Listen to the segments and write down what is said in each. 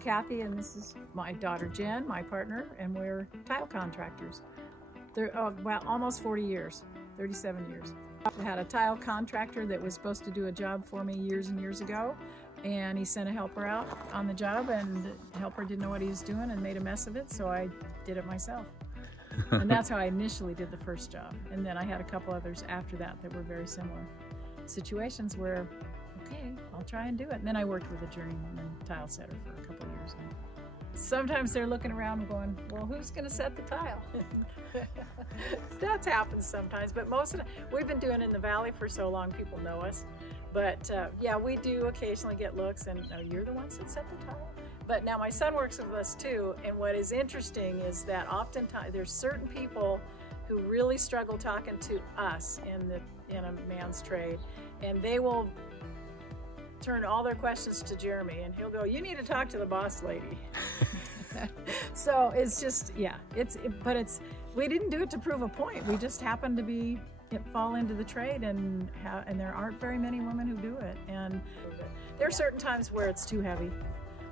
Cathy, and this is my daughter Jen, my partner, and we're tile contractors. They're well, almost 40 years, 37 years. I had a tile contractor that was supposed to do a job for me years and years ago, and he sent a helper out on the job, and the helper didn't know what he was doing and made a mess of it, so I did it myself. And that's how I initially did the first job. And then I had a couple others after that that were very similar situations where, okay, I'll try and do it. And then I worked with a journeyman tile setter for a couple of years. And sometimes they're looking around and going, well, who's going to set the tile? That's happened sometimes, but most of we've been doing it in the valley for so long, people know us. But yeah, we do occasionally get looks and, oh, you're the ones that set the tile? But now my son works with us too, and what is interesting is that oftentimes there's certain people who really struggle talking to us in a man's trade, and they will turn all their questions to Jeremy, and he'll go, you need to talk to the boss lady. So it's just, yeah, we didn't do it to prove a point. We just happened to fall into the trade, and there aren't very many women who do it. And there are certain times where it's too heavy,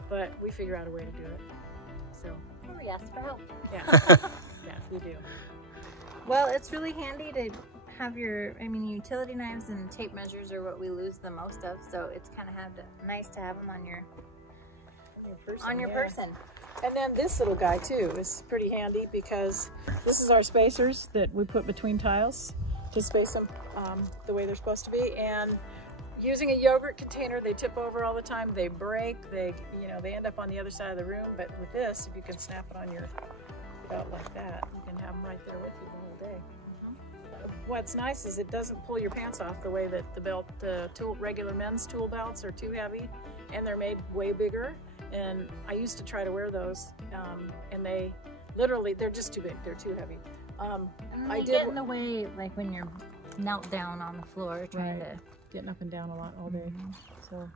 but we figure out a way to do it. So we ask for help. Yeah, yeah, we do. Well, it's really handy to have utility knives and tape measures are what we lose the most of, so it's kind of nice to have them on your person. And then this little guy too is pretty handy, because this is our spacers that we put between tiles to space them the way they're supposed to be. And using a yogurt container, they tip over all the time, they break, they end up on the other side of the room. But with this, if you can snap it on your belt like that, you can have them right there with you the whole day. What's nice is it doesn't pull your pants off the way that the regular men's tool belts are too heavy, and they're made way bigger. And I used to try to wear those, and they're just too big, they're too heavy. And they get in the way, like when you're knelt down on the floor trying to... Getting up and down a lot all day. So